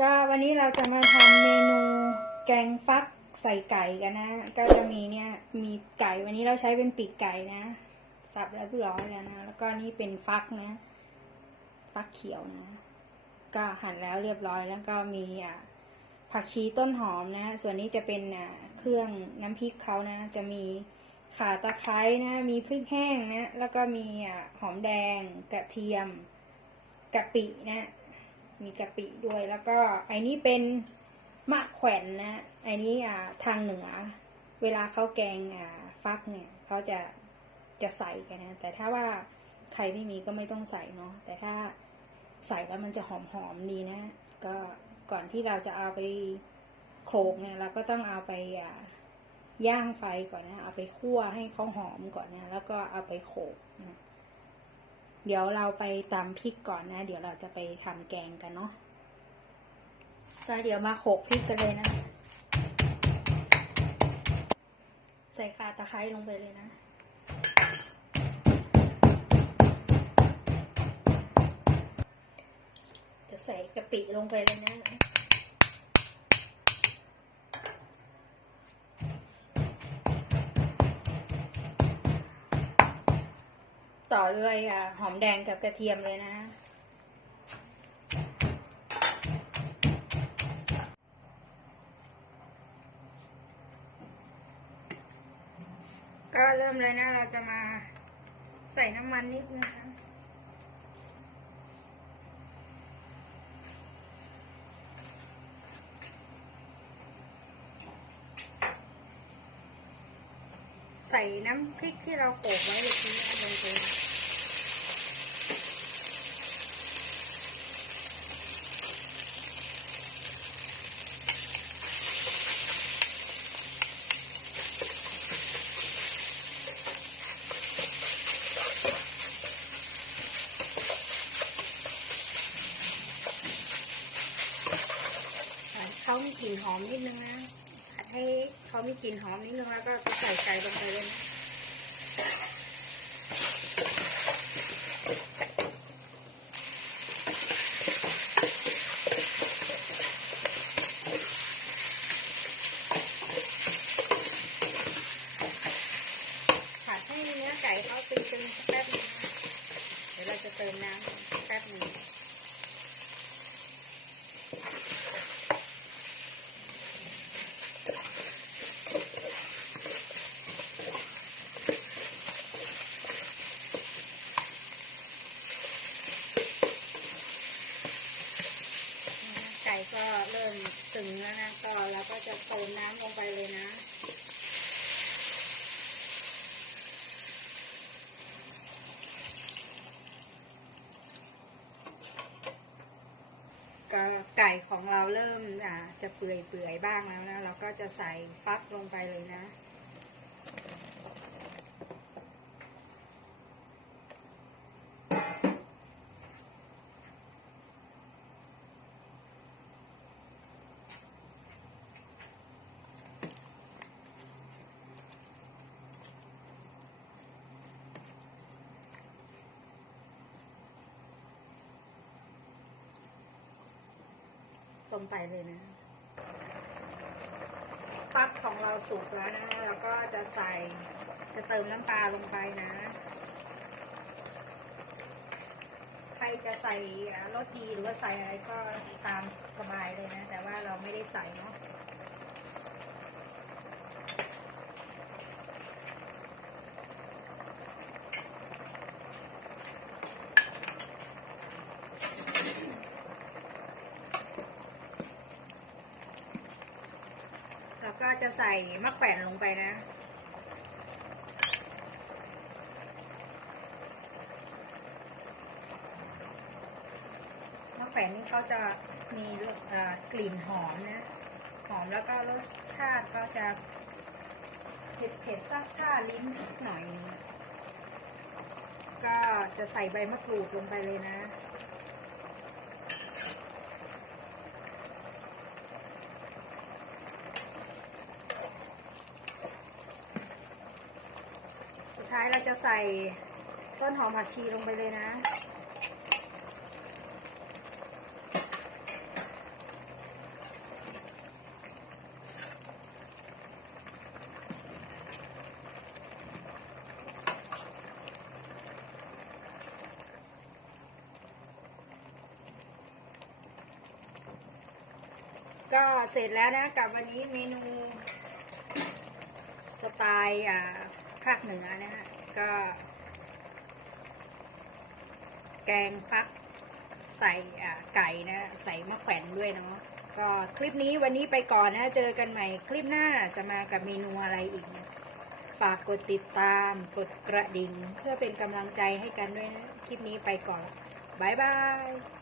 ก็วันนี้เราจะมาทำเมนูแกงฟักใส่ไก่กันนะ ก็จะมีเนี่ยมีไก่วันนี้เราใช้เป็นปีกไก่นะ สับแล้วเรียบร้อยแล้วนะ แล้วก็นี่เป็นฟักนะ ฟักเขียวนะ ก็หั่นแล้วเรียบร้อยแล้วก็มีอะผักชีต้นหอมนะ ส่วนนี้จะเป็นอะเครื่องน้ำพริกเขานะ จะมีข่าตะไคร้นะ มีพริกแห้งนะ แล้วก็มีอะหอมแดง กระเทียมกะปินะ มีกะปิด้วยแล้วก็ไอ้นี่เป็นมะแขวนนะไอ้นี้อ่าทางเหนือ เวลาเขาแกงอ่าฟักเนี่ยเขาจะจะใส่กันนะ แต่ถ้าว่าใครไม่มีก็ไม่ต้องใส่เนาะแต่ถ้าใส่แล้วมันจะหอมหอมดีนะ ก็ก่อนที่เราจะเอาไปโขลกเนี่ยเราก็ต้องเอาไปอ่าย่างไฟก่อนนะ เอาไปคั่วให้เขาหอมก่อนนะ แล้วก็เอาไปโขลกนะ เดี๋ยวเราไปตำพริกก่อนนะ เดี๋ยวเราจะไปทำแกงกันเนาะก็เดี๋ยวมาโขลกพริกกันเลยนะ ใส่ข่าตะไคร้ลงไปเลยนะจะใส่กะปิลงไปเลยนะ ต่อด้วยอหอมแดงกับกระเทียมเลยนะ ก็เริ่มเลยนะ เราจะมาใส่น้ำมันนิดนะคะ ใส่น้ำพริกที่เราโขลกไว้เมื่อกี้ลงไปเขามีกลิ่นหอมนิดนึงนะ เขามีกลิ่นหอมนิดนึงแล้วก็ใส่ไก่ลงไปเลยนะผัดให้เนื้อไก่เขาตึงๆแป๊บนึงเดี๋ยวเราจะเติมน้ำแป๊บนึงไก่ก็เริ่มตึงแล้วนะก็เราก็จะเติมน้ำลงไปเลยนะ ก็ไก่ของเราเริ่มอ่าจะเปื่อยเปื่อยๆบ้างแล้วนะ เราก็จะใส่ฟักลงไปเลยนะ ลงไปเลยนะฟักของเราสุกแล้วนะแล้วก็จะใส่จะเติมน้ำตาลงไปนะ ใครจะใส่รสดีหรือว่าใส่อะไรก็ตามสบายเลยนะ แต่ว่าเราไม่ได้ใส่เนาะ ก็จะใส่มะแขวนลงไปนะ มะแขวนนี่เขาจะมีกลิ่นหอมนะ หอมแล้วก็รสชาติก็จะเผ็ดเผ็ดซ่าซ่าลิ้นสักหน่อย ก็จะใส่ใบมะกรูดลงไปเลยนะ ท้ายเราจะใส่ต้นหอมผักชีลงไปเลยนะ ก็เสร็จแล้วนะกับวันนี้เมนูสไตล์อ่า ภาคเหนือนะฮะก็ แกงฟักใส่อ่าไก่นะใส่มะแขวนด้วยเนาะก็คลิปนี้วันนี้ไปก่อนนะ เจอกันใหม่คลิปหน้าจะมากับเมนูอะไรอีกนะฝากกดติดตามกดกระดิ่ง เพื่อเป็นกำลังใจให้กันด้วยนะ คลิปนี้ไปก่อน บ๊ายบาย